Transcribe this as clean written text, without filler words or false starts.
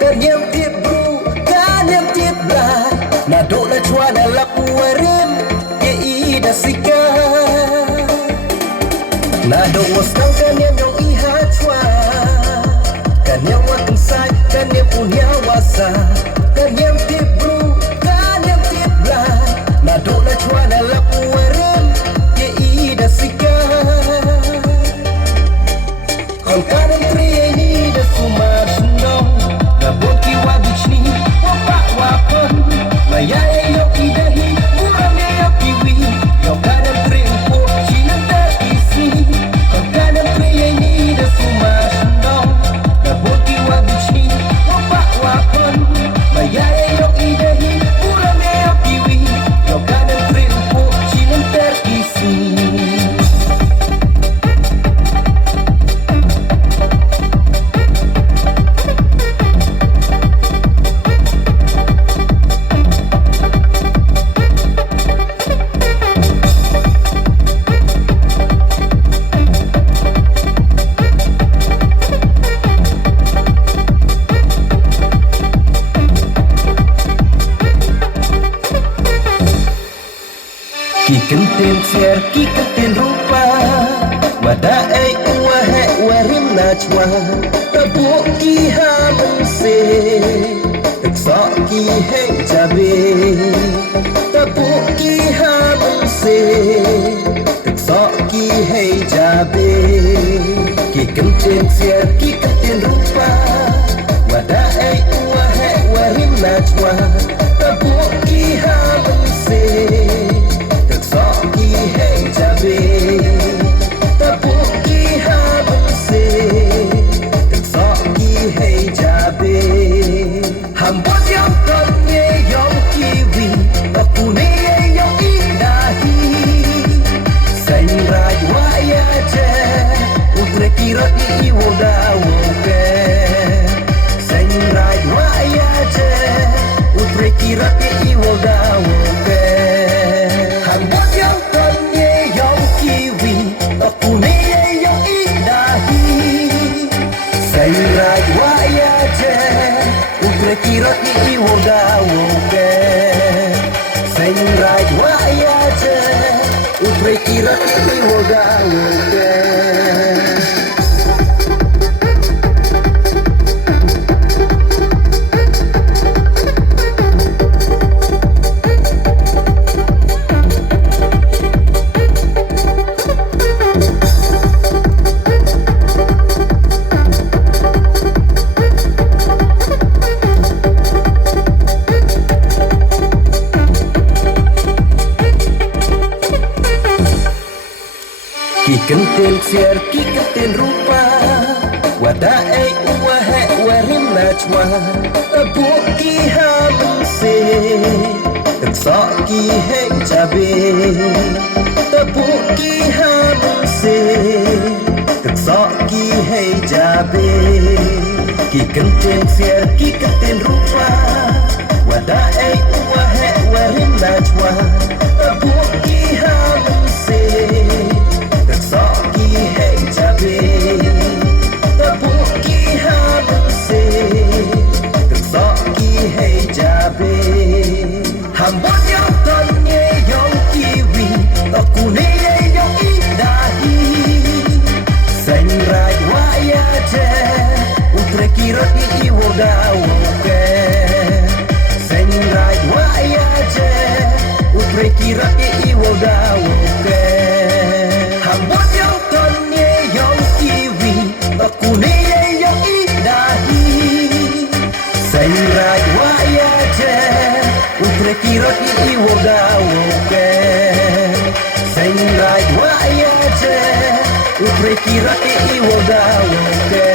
Kan yang tiết bru, kan yang tiết bla Na độ na chua na lap warim Ye i da sika Na độ was nang kan yang yong i ha chua Kan yang watung sai, kan yang punya wasa Kan yang tiết bru, kan yang tiết bla Na độ na chua na lap warim Ye i da sika Kon kadang tri ni da sumar sundong Da boki wa bichni Wapak wapan Maya yo idahi Murame yo kiwi Yo kadang tri upo Chinan terisi Kon kadang tri ni da sumar sundong Da boki wa bichni Wapak wapan Maya yo idahi Murame yo kiwi Yo kadang tri upo Chinan terisi Ki kenten ser, ki kenten rupa Wada ai ua he warim na chua Tabuk ki hamon se Tek sok ki heng jabe Tabuk ki hamon se Tek sok ki heng jabe Ki kenten ser, ki kenten rupa Wada ai ua he warim na chua Tabuk ki hamon se Soki hei jabe Tabuk ki habang se Soki hei jabe Hambot yang konye yang kiwi Takune yang idahi Sain raj waya je Utre kirot ni iwoda woke Sain raj waya je Utre kirot ni iwoda woke Hambot yang konye yang kiwi Takune yang idahi Sairai waya je Utre kirot ni iwoda woke Sairai waya je Utre kirot ni iwoda woke Ki kenten siar, ki kenten rupa Wada ai ua he warim na chua Tabuk ki hamon se Tek sok ki heng jabe Tabuk ki hamon se Tek sok ki heng jabe Ki kenten siar, ki kenten rupa Wada ai ua he warim na chua Tabuk ki hamon se Soki hei jabe Tabuk ki hamon se Soki hei jabe Hambot yang konye yang kiwi Takune yang idahi Sain raj waya je Utre kirot ni iwoda woke Sain raj waya je Utre kirot ni iwoda woke Hambot yang konye yang kiwi Takune yang idahi Sain raj waya je Utre kirot ni iwoda woke Sain raj waya je Utre kirot ni iwoda woke